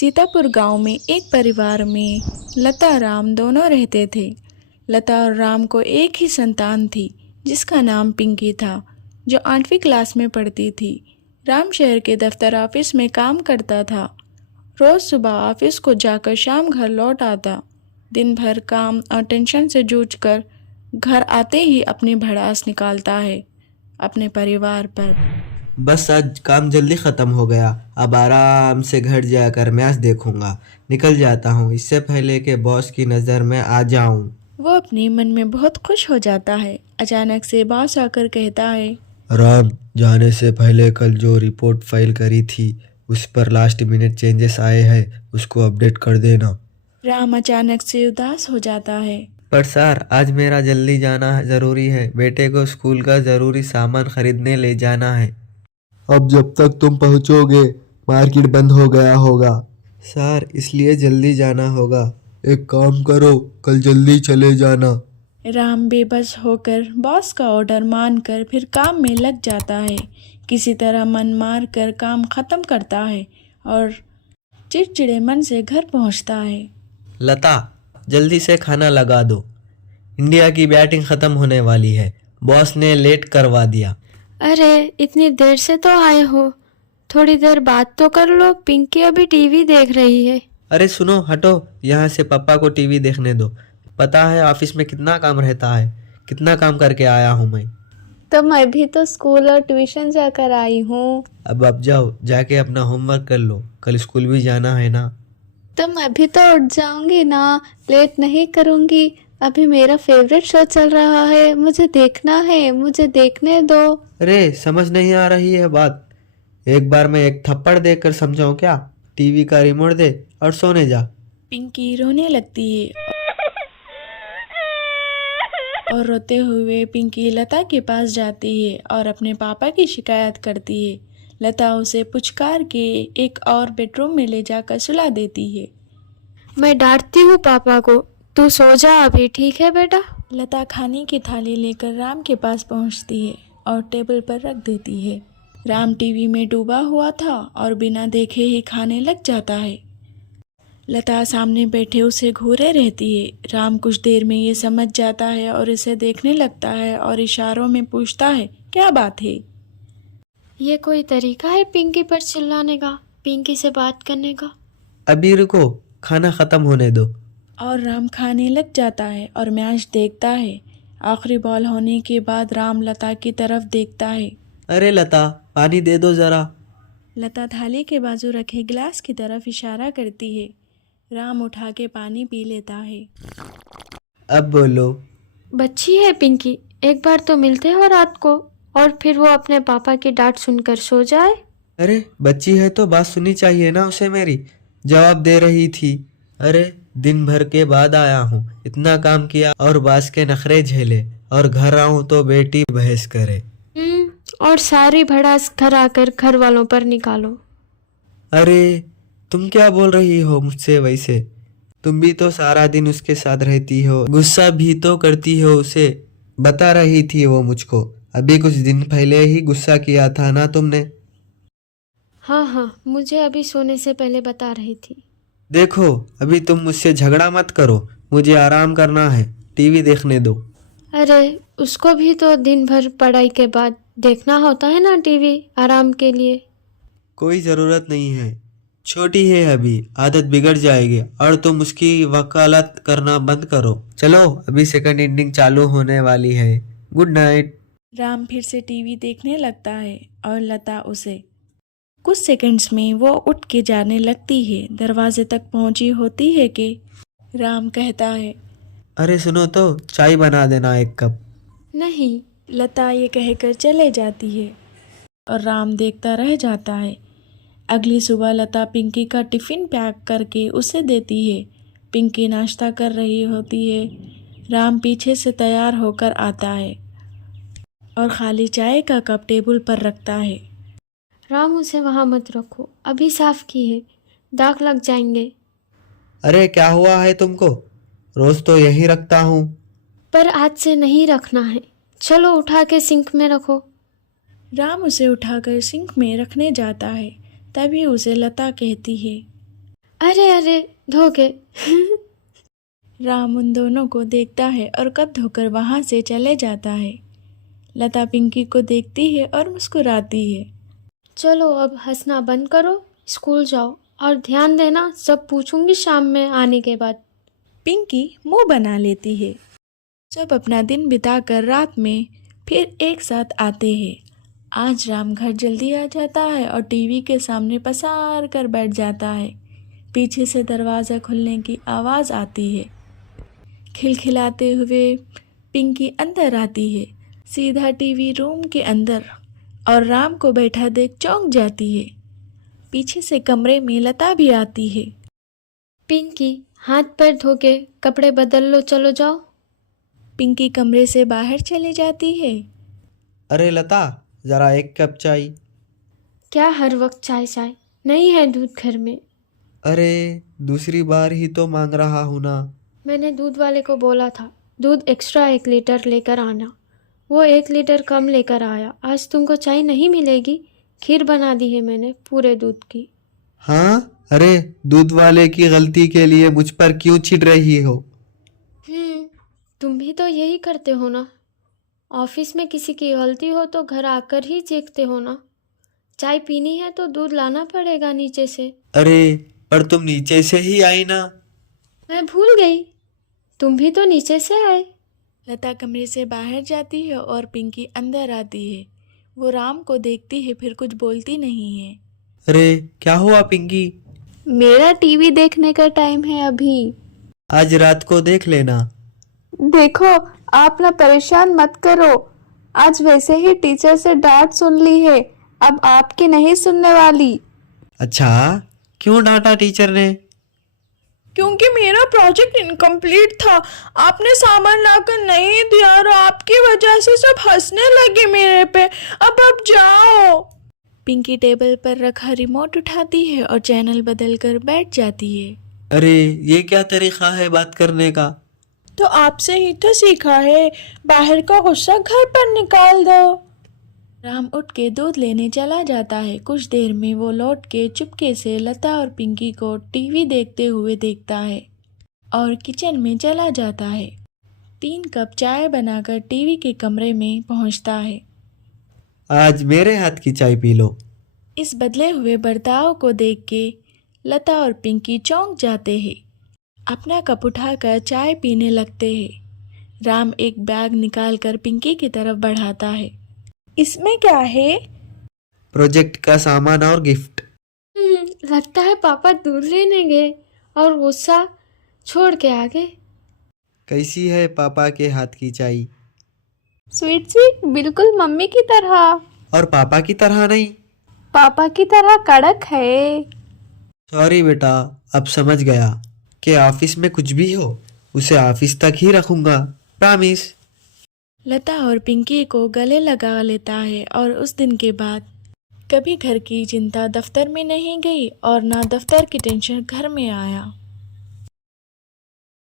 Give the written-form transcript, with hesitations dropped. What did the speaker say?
सीतापुर गांव में एक परिवार में लता राम दोनों रहते थे। लता और राम को एक ही संतान थी जिसका नाम पिंकी था, जो 8वीं क्लास में पढ़ती थी। राम शहर के दफ्तर ऑफिस में काम करता था। रोज़ सुबह ऑफिस को जाकर शाम घर लौट आता। दिन भर काम और टेंशन से जूझकर घर आते ही अपनी भड़ास निकालता है अपने परिवार पर। बस आज काम जल्दी ख़त्म हो गया, अब आराम से घर जाकर मैच देखूंगा। निकल जाता हूँ इससे पहले कि बॉस की नज़र में आ जाऊँ। वो अपने मन में बहुत खुश हो जाता है। अचानक से बॉस आकर कहता है, राम, जाने से पहले कल जो रिपोर्ट फाइल करी थी उस पर लास्ट मिनट चेंजेस आए हैं, उसको अपडेट कर देना। राम अचानक से उदास हो जाता है। पर सर, आज मेरा जल्दी जाना ज़रूरी है, बेटे को स्कूल का ज़रूरी सामान खरीदने ले जाना है। अब जब तक तुम पहुंचोगे मार्केट बंद हो गया होगा। सर, इसलिए जल्दी जाना होगा। एक काम करो, कल जल्दी चले जाना। राम बेबस होकर बॉस का ऑर्डर मानकर फिर काम में लग जाता है। किसी तरह मन मार कर काम खत्म करता है और चिड़चिड़े मन से घर पहुंचता है। लता, जल्दी से खाना लगा दो, इंडिया की बैटिंग ख़त्म होने वाली है। बॉस ने लेट करवा दिया। अरे, इतनी देर से तो आए हो, थोड़ी देर बात तो कर लो। पिंकी अभी टीवी देख रही है। अरे सुनो, हटो यहाँ से, पापा को टीवी देखने दो। पता है ऑफिस में कितना काम रहता है, कितना काम करके आया हूँ मैं। तो मैं भी तो स्कूल और ट्यूशन जाकर आई हूँ। अब जाओ, जाके अपना होमवर्क कर लो, कल स्कूल भी जाना है ना। तो मैं भी तो उठ जाऊंगी ना, लेट नहीं करूंगी। अभी मेरा फेवरेट शो चल रहा है, मुझे देखना है, मुझे देखने दो। अरे समझ नहीं आ रही है बात, एक बार मैं एक थप्पड़ देकर समझाऊं क्या? टीवी का रिमोट दे और सोने जा। पिंकी रोने लगती है और रोते हुए पिंकी लता के पास जाती है और अपने पापा की शिकायत करती है। लता उसे पुचकार के एक और बेडरूम में ले जाकर सुला देती है। मैं डांटती हूँ पापा को, तू सो जा अभी, ठीक है बेटा। लता खाने की थाली लेकर राम के पास पहुंचती है और टेबल पर रख देती है। राम टीवी में डूबा हुआ था और बिना देखे ही खाने लग जाता है। लता सामने बैठे उसे घूरे रहती है। राम कुछ देर में ये समझ जाता है और इसे देखने लगता है और इशारों में पूछता है, क्या बात है? ये कोई तरीका है पिंकी पर चिल्लाने का, पिंकी से बात करने का? अभी रुको, खाना खत्म होने दो। और राम खाने लग जाता है और मैच देखता है। आखिरी बॉल होने के बाद राम लता की तरफ देखता है। अरे लता, पानी दे दो जरा। लता थाली के बाजू रखे गिलास की तरफ इशारा करती है। राम उठा के पानी पी लेता है। अब बोलो। बच्ची है पिंकी, एक बार तो मिलते हो रात को, और फिर वो अपने पापा की डांट सुनकर सो जाए। अरे बच्ची है तो बात सुननी चाहिए ना उसे मेरी, जवाब दे रही थी। अरे दिन भर के बाद आया हूँ, इतना काम किया और बास के नखरे झेले, और घर आऊँ तो बेटी बहस करे। और सारी भड़ास घर आकर घर वालों पर निकालो। अरे तुम क्या बोल रही हो मुझसे वैसे? तुम भी तो सारा दिन उसके साथ रहती हो, गुस्सा भी तो करती हो उसे। बता रही थी वो मुझको, अभी कुछ दिन पहले ही गुस्सा किया था ना तुमने? हाँ, मुझे अभी सोने से पहले बता रही थी। देखो, अभी तुम मुझसे झगड़ा मत करो, मुझे आराम करना है, टीवी देखने दो। अरे उसको भी तो दिन भर पढ़ाई के बाद देखना होता है ना टीवी, आराम के लिए। कोई ज़रूरत नहीं है, छोटी है अभी, आदत बिगड़ जाएगी, और तुम उसकी वकालत करना बंद करो। चलो, अभी सेकंड इनिंग चालू होने वाली है। Good night. राम फिर से टीवी देखने लगता है और लता उसे। कुछ सेकंड्स में वो उठ के जाने लगती है। दरवाजे तक पहुंची होती है कि राम कहता है, अरे सुनो तो, चाय बना देना एक कप। नहीं। लता ये कहकर चले जाती है और राम देखता रह जाता है। अगली सुबह लता पिंकी का टिफ़िन पैक करके उसे देती है। पिंकी नाश्ता कर रही होती है। राम पीछे से तैयार होकर आता है और खाली चाय का कप टेबल पर रखता है। राम, उसे वहाँ मत रखो, अभी साफ की है, दाग लग जाएंगे। अरे क्या हुआ है तुमको? रोज तो यही रखता हूँ। पर आज से नहीं रखना है, चलो उठा के सिंक में रखो। राम उसे उठाकर सिंक में रखने जाता है। तभी उसे लता कहती है, अरे अरे धोखे। राम उन दोनों को देखता है और कप धोकर वहाँ से चले जाता है। लता पिंकी को देखती है और मुस्कुराती है। चलो अब हंसना बंद करो, स्कूल जाओ और ध्यान देना, सब पूछूंगी शाम में आने के बाद। पिंकी मुंह बना लेती है। सब अपना दिन बिताकर रात में फिर एक साथ आते हैं। आज राम घर जल्दी आ जाता है और टीवी के सामने पसार कर बैठ जाता है। पीछे से दरवाज़ा खुलने की आवाज़ आती है। खिलखिलाते हुए पिंकी अंदर आती है, सीधा टीवी रूम के अंदर, और राम को बैठा देख चौंक जाती है। पीछे से कमरे में लता भी आती है। पिंकी हाथ पैर धो के कपड़े बदल लो, चलो जाओ। पिंकी कमरे से बाहर चली जाती है। अरे लता, जरा एक कप चाय। क्या हर वक्त चाय चाय? नहीं है दूध घर में। अरे दूसरी बार ही तो मांग रहा हूँ ना। मैंने दूध वाले को बोला था दूध एक्स्ट्रा 1 लीटर लेकर आना, वो 1 लीटर कम लेकर आया। आज तुमको चाय नहीं मिलेगी, खीर बना दी है मैंने पूरे दूध की। हाँ, अरे दूध वाले की गलती के लिए मुझ पर क्यों चिढ़ रही हो? तुम भी तो यही करते हो ना। ऑफिस में किसी की गलती हो तो घर आकर ही चीखते हो ना। चाय पीनी है तो दूध लाना पड़ेगा नीचे से। अरे पर तुम नीचे से ही आई ना। मैं भूल गई, तुम भी तो नीचे से आए। लता कमरे से बाहर जाती है और पिंकी अंदर आती है। वो राम को देखती है, फिर कुछ बोलती नहीं है। अरे क्या हुआ पिंकी? मेरा टीवी देखने का टाइम है अभी। आज रात को देख लेना। देखो आप ना परेशान मत करो, आज वैसे ही टीचर से डांट सुन ली है, अब आपकी नहीं सुनने वाली। अच्छा, क्यों डांटा टीचर ने? क्योंकि मेरा प्रोजेक्ट इनकम्प्लीट था। आपने सामान लाकर नहीं दिया और आपकी वजह से सब हंसने लगे मेरे पे। अब आप जाओ। पिंकी टेबल पर रखा रिमोट उठाती है और चैनल बदलकर बैठ जाती है। अरे ये क्या तरीका है बात करने का? तो आपसे ही तो सीखा है, बाहर का गुस्सा घर पर निकाल दो। राम उठ के दूध लेने चला जाता है। कुछ देर में वो लौट के चुपके से लता और पिंकी को टीवी देखते हुए देखता है और किचन में चला जाता है। 3 कप चाय बनाकर टीवी के कमरे में पहुंचता है। आज मेरे हाथ की चाय पी लो। इस बदले हुए बर्ताव को देख के लता और पिंकी चौंक जाते हैं। अपना कप उठाकर चाय पीने लगते हैं। राम एक बैग निकालकर पिंकी की तरफ बढ़ाता है। इसमें क्या है? प्रोजेक्ट का सामान और गिफ्ट। लगता है पापा दूध लेने गए और गुस्सा छोड़ के आ गए। कैसी है पापा के हाथ की चाय? स्वीट स्वीट, बिल्कुल मम्मी की तरह। और पापा की तरह नहीं? पापा की तरह कड़क है। सॉरी बेटा, अब समझ गया कि ऑफिस में कुछ भी हो उसे ऑफिस तक ही रखूंगा, प्रॉमिस। लता और पिंकी को गले लगा लेता है और उस दिन के बाद कभी घर की चिंता दफ्तर में नहीं गई और ना दफ्तर की टेंशन घर में आया।